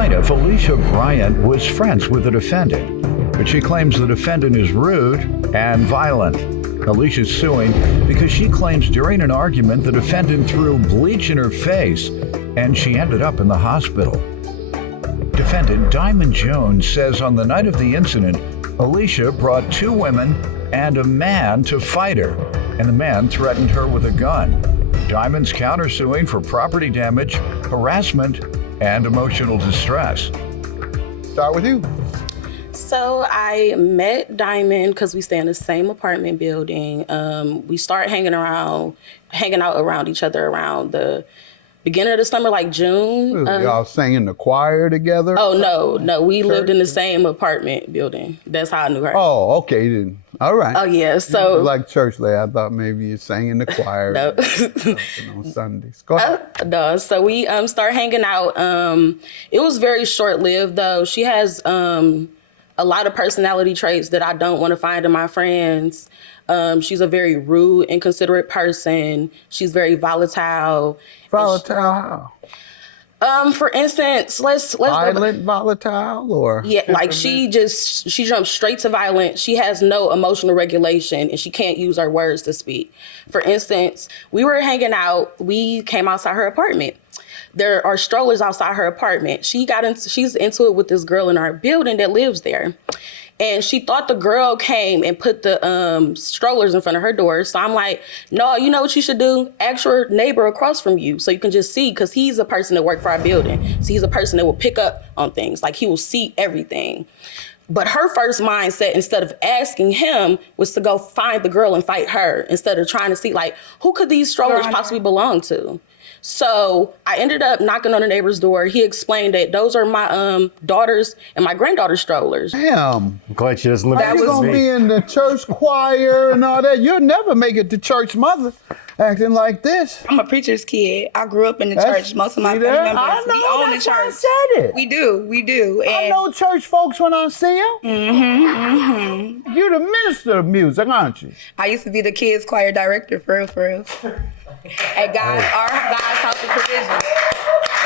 Plaintiff, Alicia Bryant, was friends with the defendant, but she claims the defendant is rude and violent. Alicia's suing because she claims during an argument the defendant threw bleach in her face and she ended up in the hospital. Defendant Diamond Jones says on the night of the incident, Alicia brought 2 women and a man to fight her, and the man threatened her with a gun. Diamond's countersuing for property damage, harassment, and emotional distress. Start with you. So I met Diamond because we stay in the same apartment building. We start hanging out around each other around the beginning of the summer, like June. Y'all sang in the choir together? Oh, no. We lived in the same apartment building. That's how I knew her. Oh, okay. Then. All right. Oh, yeah. So like church lady, I thought maybe you sang in the choir no. on Sundays. Go ahead. No. So we start hanging out. It was very short-lived, though. She has a lot of personality traits that I don't want to find in my friends. She's a very rude, inconsiderate person. She's very volatile. Volatile how? For instance, let's violent volatile or? Yeah, like she jumps straight to violence. She has no emotional regulation and she can't use her words to speak. For instance, we were hanging out. We came outside her apartment. There are strollers outside her apartment. She's into it with this girl in our building that lives there. And she thought the girl came and put the strollers in front of her door. So I'm like, no, you know what you should do? Ask your neighbor across from you so you can just see, because he's a person that worked for our building. So he's a person that will pick up on things. Like he will see everything. But her first mindset, instead of asking him, was to go find the girl and fight her instead of trying to see, like, who could these strollers possibly belong to? So I ended up knocking on the neighbor's door. He explained that those are my daughter's and my granddaughter's strollers. Damn. I'm glad she doesn't live That was gonna be in the church choir and all that. You'll never make it to church, mother, acting like this. I'm a preacher's kid. I grew up in the church. Most of my family members, I know, we own the that's why I church. said it. We do. And I know church folks when I see them. You're the minister of music, aren't you? I used to be the kids choir director, for real. At our God's House of Provision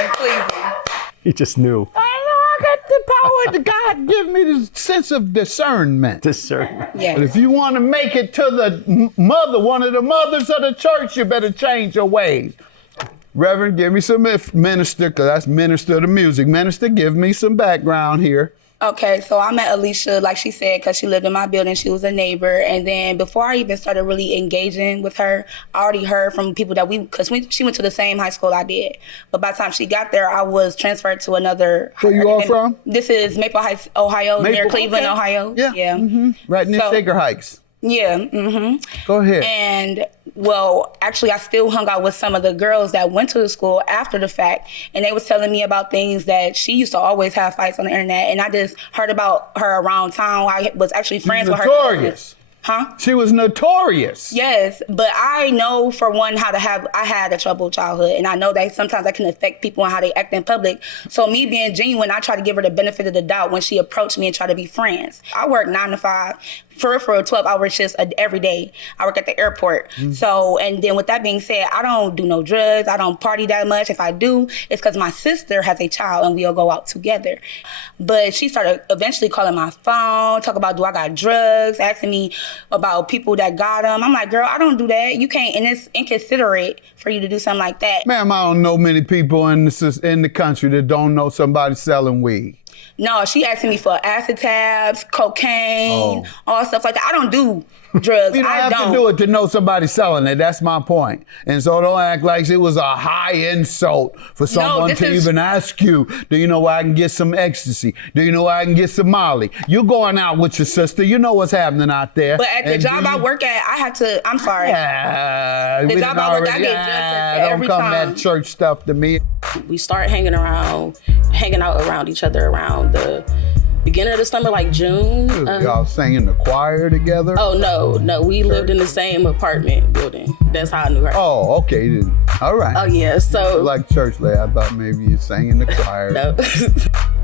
in Cleveland. He just knew. I got the power that God give me the sense of discernment. Yeah. But if you want to make it to the one of the mothers of the church, you better change your ways. Reverend, give me some minister, because that's minister of the music. Minister, give me some background here. Okay, so I met Alicia, like she said, because she lived in my building. She was a neighbor. And then before I even started really engaging with her, I already heard from people that she went to the same high school I did. But by the time she got there, I was transferred to another. Where you all from? This is Maple Heights, Ohio, near Cleveland, okay. Ohio. Yeah. Mm-hmm. Right near Shaker Heights. Yeah. Go ahead. And well, actually, I still hung out with some of the girls that went to the school after the fact, and they was telling me about things that she used to always have fights on the internet, and I just heard about her around town. I was actually friends with her. Notorious. Huh? She was notorious. Yes, but I know for one I had a troubled childhood, and I know that sometimes that can affect people and how they act in public. So me being genuine, I try to give her the benefit of the doubt when she approached me and try to be friends. I work 9 to 5. For 12-hour shifts every day. I work at the airport. So, and then with that being said, I don't do no drugs. I don't party that much. If I do, it's because my sister has a child and we all go out together. But she started eventually calling my phone, talk about, do I got drugs, asking me about people that got them. I'm like, girl, I don't do that. You can't, and it's inconsiderate for you to do something like that. Ma'am, I don't know many people in the country that don't know somebody selling weed. No, she asking me for acid tabs, cocaine, all stuff like that. I don't do drugs. You don't have to do it to know somebody selling it. That's my point. And so don't act like it was a high insult for someone to even ask you, do you know where I can get some ecstasy? Do you know where I can get some Molly? You're going out with your sister. You know what's happening out there. But at the job I work at, I have to, I'm sorry. The job I work at, I get drugs every time. Don't come that church stuff to me. We start hanging out around each other around the beginning of the summer, like June. Y'all sang in the choir together? Oh, no. We lived in the same apartment building. That's how I knew her. Oh, okay. Then. All right. Oh, yeah. So like church lady, I thought maybe you sang in the choir. No.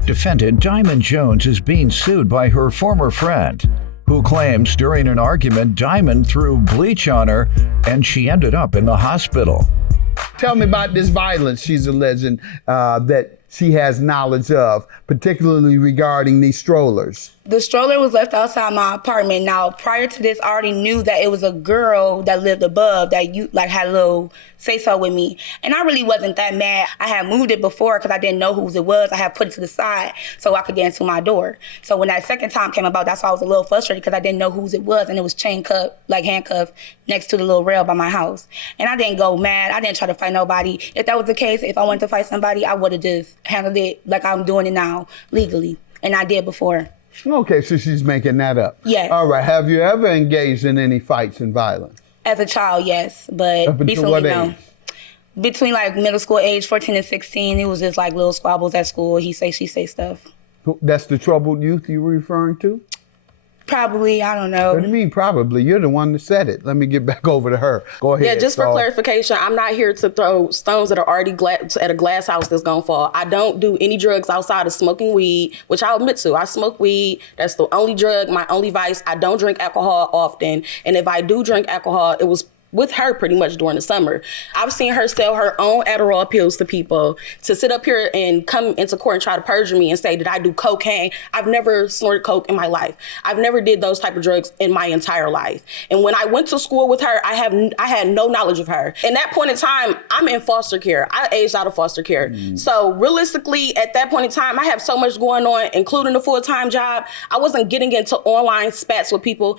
Defendant Diamond Jones is being sued by her former friend, who claims during an argument Diamond threw bleach on her and she ended up in the hospital. Tell me about this violence she's alleging that she has knowledge of, particularly regarding these strollers? The stroller was left outside my apartment. Now, prior to this, I already knew that it was a girl that lived above that had a little say-so with me. And I really wasn't that mad. I had moved it before because I didn't know whose it was. I had put it to the side so I could get into my door. So when that second time came about, that's why I was a little frustrated because I didn't know whose it was. And it was handcuffed next to the little rail by my house. And I didn't go mad. I didn't try to fight nobody. If that was the case, if I wanted to fight somebody, I would have just handled it like I'm doing it now, legally. And I did before. Okay, so she's making that up. Yes. All right. Have you ever engaged in any fights and violence? As a child, yes, but Up until recently, what no. age? Between like middle school age, 14 and 16, it was just like little squabbles at school. He say, she say stuff. That's the troubled youth you were referring to? Probably, I don't know. What do you mean probably? You're the one that said it. Let me get back over to her. Go ahead. Yeah, just for clarification, I'm not here to throw stones that are already at a glass house that's gonna fall. I don't do any drugs outside of smoking weed, which I'll admit to. I smoke weed. That's the only drug, my only vice. I don't drink alcohol often. And if I do drink alcohol, it was with her pretty much during the summer. I've seen her sell her own Adderall pills to people to sit up here and come into court and try to perjure me and say, did I do cocaine? I've never snorted coke in my life. I've never did those type of drugs in my entire life. And when I went to school with her, I had no knowledge of her. In that point in time, I'm in foster care. I aged out of foster care. So realistically, at that point in time, I have so much going on, including a full-time job. I wasn't getting into online spats with people.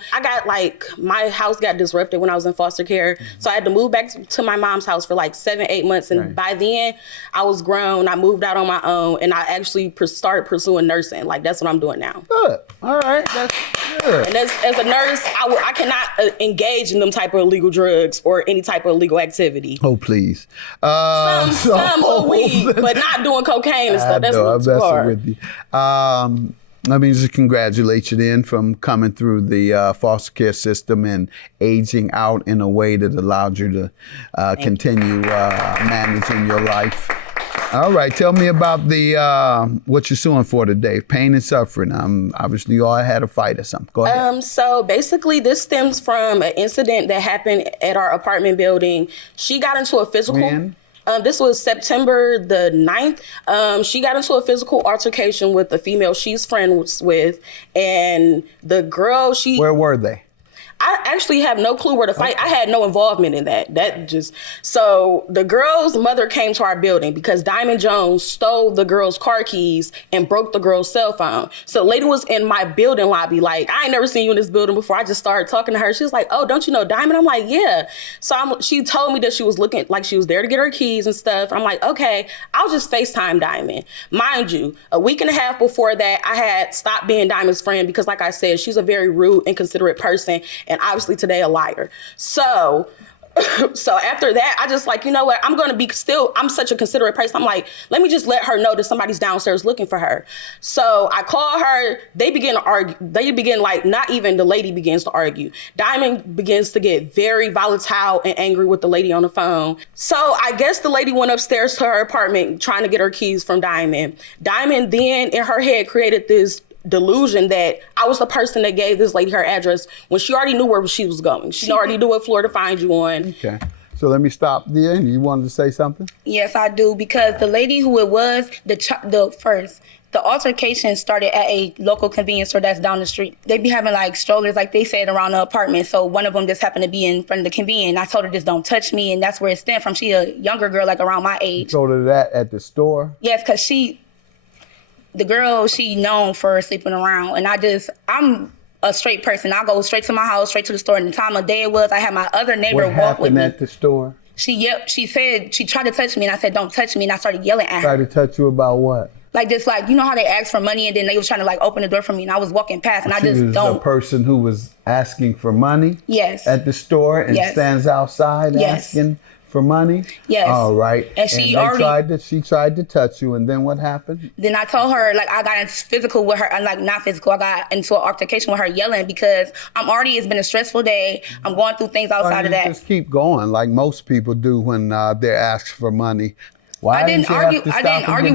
My house got disrupted when I was in foster care. So I had to move back to my mom's house for like 7-8 months. And by then I was grown. I moved out on my own and I actually started pursuing nursing. Like that's what I'm doing now. Good. All right. That's good. And as a nurse, I cannot engage in them type of illegal drugs or any type of illegal activity. Oh, please. Some weed, but not doing cocaine and stuff. That's I'm too hard. with you. Let me just congratulate you then from coming through the foster care system and aging out in a way that allowed you to continue managing your life. All right, tell me about the what you're suing for today, pain and suffering. Obviously, you all had a fight or something. Go ahead. So basically, this stems from an incident that happened at our apartment building. She got into a physical. When? This was September the 9th. She got into a physical altercation with a female she's friends with, and the girl, Where were they? I actually have no clue where to fight. I had no involvement in that. So the girl's mother came to our building because Diamond Jones stole the girl's car keys and broke the girl's cell phone. So the lady was in my building lobby like, I ain't never seen you in this building before. I just started talking to her. She was like, oh, don't you know Diamond? I'm like, yeah. So she told me that she was looking like she was there to get her keys and stuff. I'm like, okay, I'll just FaceTime Diamond. Mind you, a week and a half before that, I had stopped being Diamond's friend because like I said, she's a very rude, inconsiderate person. And obviously today a liar. So after that, I just like, you know what? I'm such a considerate person. I'm like, let me just let her know that somebody's downstairs looking for her. So I call her. They begin to argue. Not even the lady begins to argue. Diamond begins to get very volatile and angry with the lady on the phone. So I guess the lady went upstairs to her apartment trying to get her keys from Diamond. Diamond then in her head created this delusion that I was the person that gave this lady her address when she already knew where she was going. She already knew what floor to find you on. Okay. So let me stop there. You wanted to say something? Yes, I do, because the lady who it was, the altercation started at a local convenience store that's down the street. They be having like strollers, like they said, around the apartment. So one of them just happened to be in front of the convenience. I told her, just don't touch me. And that's where it stemmed from. She a younger girl, like around my age. You told her that at the store? Yes, because the girl, she known for sleeping around. And I'm a straight person. I go straight to my house, straight to the store. And the time of day it was, I had my other neighbor walk with me. What happened at the store? She said, she tried to touch me. And I said, don't touch me. And I started yelling at her. Tried to touch you about what? You know how they asked for money and then they was trying to open the door for me and I was walking past and She was a person who was asking for money? Yes. At the store and stands outside asking for money? Yes. All right. And she tried to touch you, and then what happened? Then I told her, I got into physical with her, not physical, I got into an altercation with her yelling because it's been a stressful day. I'm going through things outside of that. Just keep going like most people do when they're asked for money. I didn't argue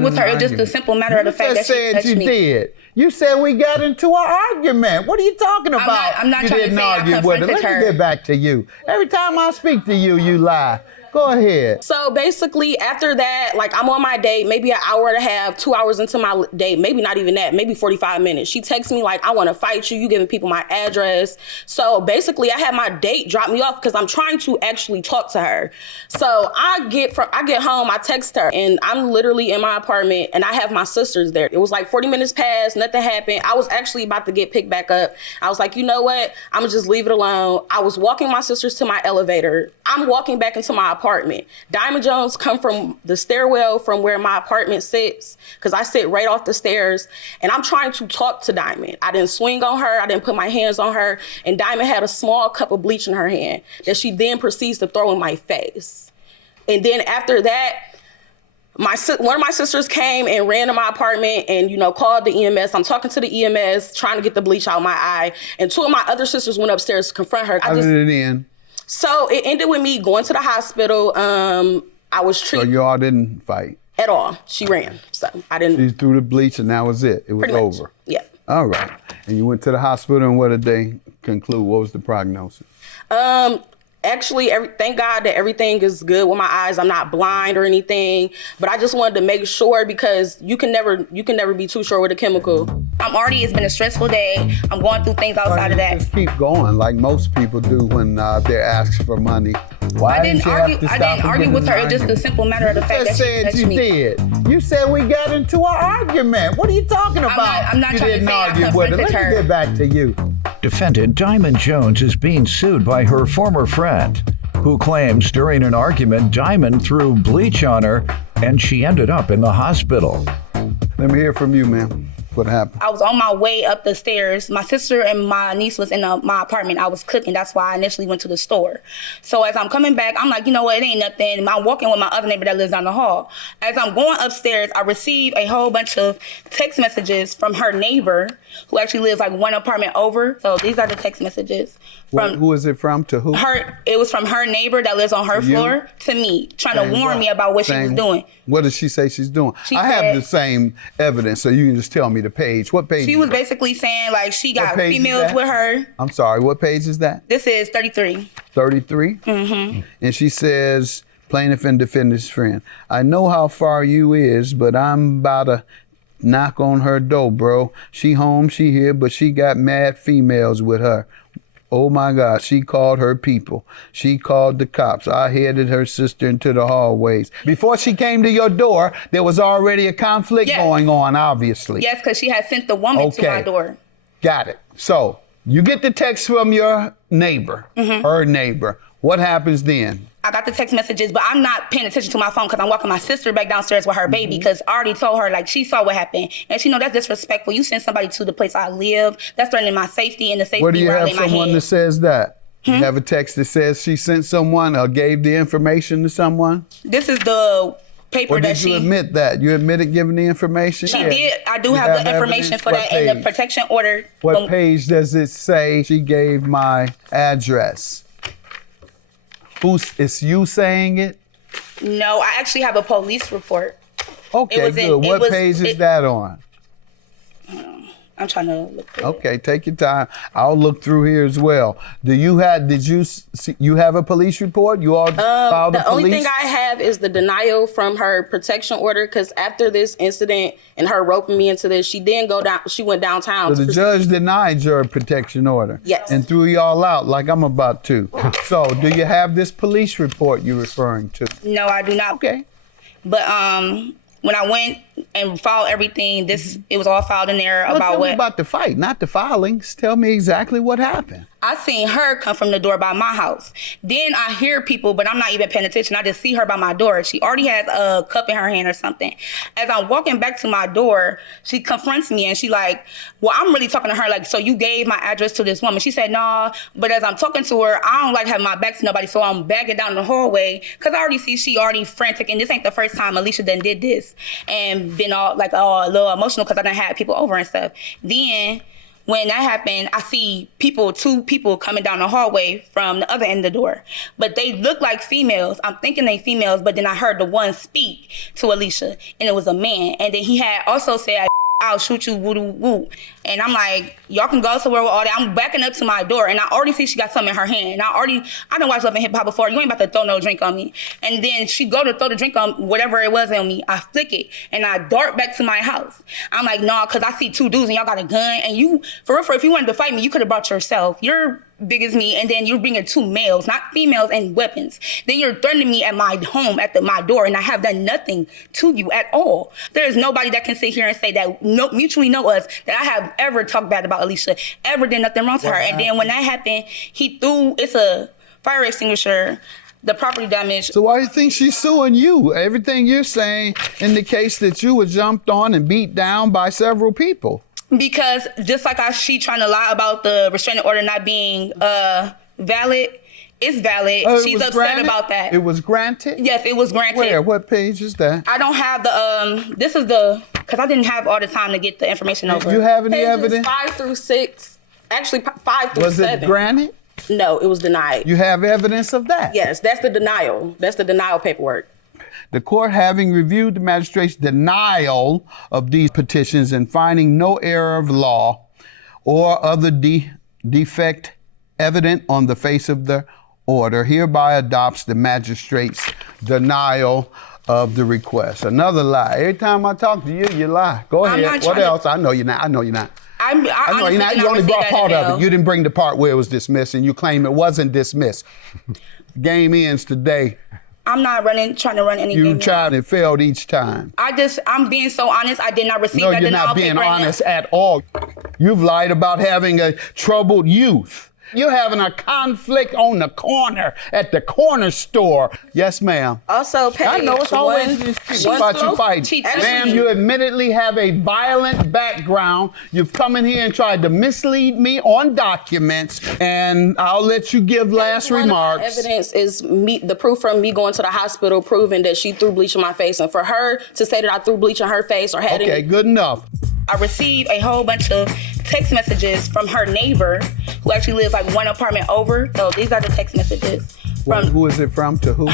with her. It was just a simple matter of the fact that she touched me. Did. You said we got into an argument. What are you talking about? I'm not you trying didn't to say argue I with her. confronted her. Let me get back to you. Every time I speak to you, you lie. Go ahead. So basically, after that, like I'm on my date, maybe an hour and a half, 2 hours into my date, maybe not even that, maybe 45 minutes. She texts me like, I want to fight you. You giving people my address. So basically, I had my date drop me off because I'm trying to actually talk to her. So I get home, I text her, and I'm literally in my apartment, and I have my sisters there. It was like 40 minutes past, nothing happened. I was actually about to get picked back up. I was like, you know what? I'm gonna just leave it alone. I was walking my sisters to my elevator. I'm walking back into my apartment. Diamond Jones come from the stairwell from where my apartment sits, because I sit right off the stairs, and I'm trying to talk to Diamond. I didn't swing on her. I didn't put my hands on her, and Diamond had a small cup of bleach in her hand that she then proceeds to throw in my face. And then after that, one of my sisters came and ran to my apartment and, called the EMS. I'm talking to the EMS, trying to get the bleach out of my eye, and two of my other sisters went upstairs to confront her. How did it end? So it ended with me going to the hospital. I was treated. So you all didn't fight? At all. She ran. So I didn't. She threw the bleach and that was it. It was over. Yeah. All right. And you went to the hospital, and what did they conclude? What was the prognosis? Actually, thank God that everything is good with my eyes. I'm not blind or anything, but I just wanted to make sure, because you can never be too sure with a chemical. It's been a stressful day. I'm going through things outside of that. Just keep going like most people do when they're asked for money. I didn't argue with her. It's just a simple matter of the fact that she touched me. Did. You said we got into an argument. What are you talking about? I'm not trying to say I confronted her. Let me get back to you. Defendant Diamond Jones is being sued by her former friend, who claims during an argument Diamond threw bleach on her and she ended up in the hospital. Let me hear from you, ma'am. What happened? I was on my way up the stairs. My sister and my niece was in my apartment. I was cooking. That's why I initially went to the store. So as I'm coming back, I'm like, you know what? It ain't nothing. I'm walking with my other neighbor that lives down the hall. As I'm going upstairs, I receive a whole bunch of text messages from her neighbor, who actually lives like one apartment over. So these are the text messages. Who is it from? To who? It was from her neighbor that lives on her floor to me, trying to warn me about what she was doing. What did she say she's doing? I have the same evidence, so you can just tell me the page. What page? She was basically saying like she got females with her. I'm sorry, what page is that? This is 33. 33? Mm-hmm. And she says, plaintiff and defendant's friend, I know how far you is, but I'm about to knock on her door, bro. She home, she here, but she got mad females with her. Oh my God, she called her people. She called the cops. I headed her sister into the hallways. Before she came to your door, there was already a conflict going on, obviously. Yes, because she had sent the woman to my door. Got it. So you get the text from your neighbor, her neighbor. What happens then? I got the text messages, but I'm not paying attention to my phone because I'm walking my sister back downstairs with her baby, because I already told her, like, she saw what happened. And she know that's disrespectful. You send somebody to the place I live, that's threatening my safety and the safety where I lay my head. Where do you have someone that says that? You have a text that says she sent someone or gave the information to someone? This is the paper that she... Did you admit that? You admitted giving the information? She did. I do have the information for that in the protection order. What page does it say she gave my address? Is you saying it? No, I actually have a police report. Okay, good. What page is that on? I'm trying to look through it. Take your time. I'll look through here as well. Did you have a police report? You all filed a police? The only thing I have is the denial from her protection order, because after this incident and her roping me into this, she went downtown. So the judge denied your protection order? Yes. And threw y'all out like I'm about to. So do you have this police report you're referring to? No, I do not. Okay. But when I went and filed everything, it was all filed in there Tell me about the fight, not the filings. Tell me exactly what happened. I seen her come from the door by my house. Then I hear people, but I'm not even paying attention. I just see her by my door. She already has a cup in her hand or something. As I'm walking back to my door, she confronts me and she like, well, I'm really talking to her like, so you gave my address to this woman? She said, nah, but as I'm talking to her, I don't like having my back to nobody, so I'm backing down the hallway because I already see she already frantic, and this ain't the first time Alicia done did this and been all a little emotional because I done had people over and stuff. Then when that happened, I see two people coming down the hallway from the other end of the door. But they look like females. I'm thinking they females, but then I heard the one speak to Alicia, and it was a man. And then he had also said, I'll shoot you, woo woo. And I'm like, y'all can go somewhere with all that. I'm backing up to my door, and I already see she got something in her hand. And I done watched Love and Hip Hop before. You ain't about to throw no drink on me. And then she go to throw the drink on whatever it was on me. I flick it, and I dart back to my house. I'm like, nah, because I see two dudes, and y'all got a gun. And you, for real, if you wanted to fight me, you could have brought yourself. You're big as me, and then you're bringing two males, not females, and weapons. Then you're threatening me at my home, at my door, and I have done nothing to you at all. There is nobody that can sit here and say that mutually know us, that I have ever talked bad about Alicia, ever did nothing wrong to her. And then when that happened, he threw, it's a fire extinguisher, the property damage. So why do you think she's suing you? Everything you're saying indicates that you were jumped on and beat down by several people. Because just like she trying to lie about the restraining order not being valid, it's valid. She's upset granted? About that. It was granted? Yes, it was granted. Where? What page is that? I don't have because I didn't have all the time to get the information over. You have any Pages evidence? 5 through 6. Actually, 5 through 7. Was it granted? No, it was denied. You have evidence of that? Yes, that's the denial. That's the denial paperwork. The court, having reviewed the magistrate's denial of these petitions and finding no error of law or other defect evident on the face of the order, hereby adopts the magistrate's denial of the request. Another lie. Every time I talk to you, you lie. Go ahead. What else? I know you're not. I know you're not. I know you're not. You only brought part of it. You didn't bring the part where it was dismissed, and you claim it wasn't dismissed. Game ends today. I'm not trying to run anything. You tried and failed each time. I'm being so honest. I did not receive that denial. No, you're not being honest at all. You've lied about having a troubled youth. You're having a conflict on the corner at the corner store. Yes, ma'am. Also, page I know it's always about you fighting. Ma'am, you admittedly have a violent background. You've come in here and tried to mislead me on documents, and I'll let you give last remarks. Evidence is the proof from me going to the hospital proving that she threw bleach in my face, and for her to say that I threw bleach in her face or had Okay, good enough. I received a whole bunch of text messages from her neighbor who actually lives like one apartment over. So these are the text messages. Who is it from? To who?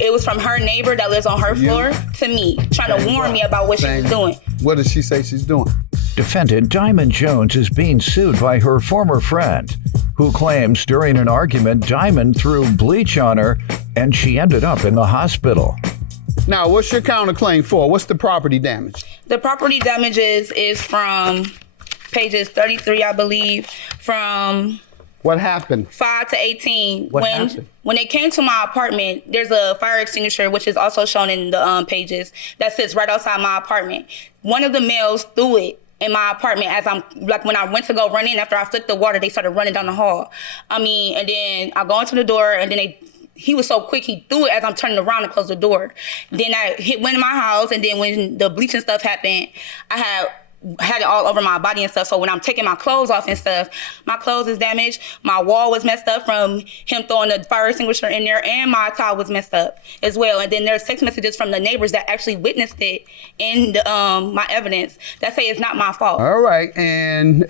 It was from her neighbor that lives on her floor to me, trying to warn me about what she was doing. What does she say she's doing? Defendant Diamond Jones is being sued by her former friend, who claims during an argument Diamond threw bleach on her and she ended up in the hospital. Now, what's your counterclaim for? What's the property damage? The property damages is from pages 33, I believe, from... What happened? 5 to 18. What happened? When they came to my apartment, there's a fire extinguisher, which is also shown in the pages, that sits right outside my apartment. One of the males threw it in my apartment as when I went to go run in, after I flicked the water, they started running down the hall. And then I go into the door, and then he was so quick, he threw it as I'm turning around to close the door. Then I went in my house, and then when the bleaching stuff happened, I had it all over my body and stuff. So when I'm taking my clothes off and stuff, my clothes is damaged. My wall was messed up from him throwing the fire extinguisher in there, and my towel was messed up as well. And then there's text messages from the neighbors that actually witnessed it in my evidence that say it's not my fault. All right, and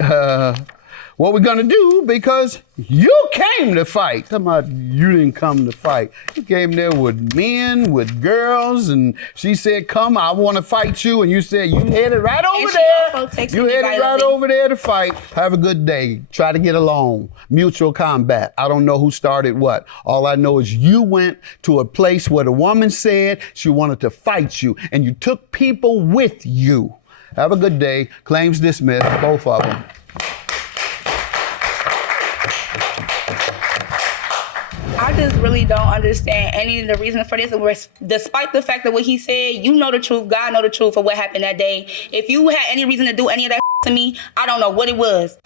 what we're gonna do, because you came to fight. Come on, you didn't come to fight. You came there with men, with girls, and she said, come, I wanna fight you, and you said, you headed right over there. You headed right over there to fight. Have a good day. Try to get along. Mutual combat. I don't know who started what. All I know is you went to a place where the woman said she wanted to fight you, and you took people with you. Have a good day. Claims dismissed, both of them. I just really don't understand any of the reason for this. Despite the fact that what he said, you know the truth, God know the truth of what happened that day. If you had any reason to do any of that to me, I don't know what it was.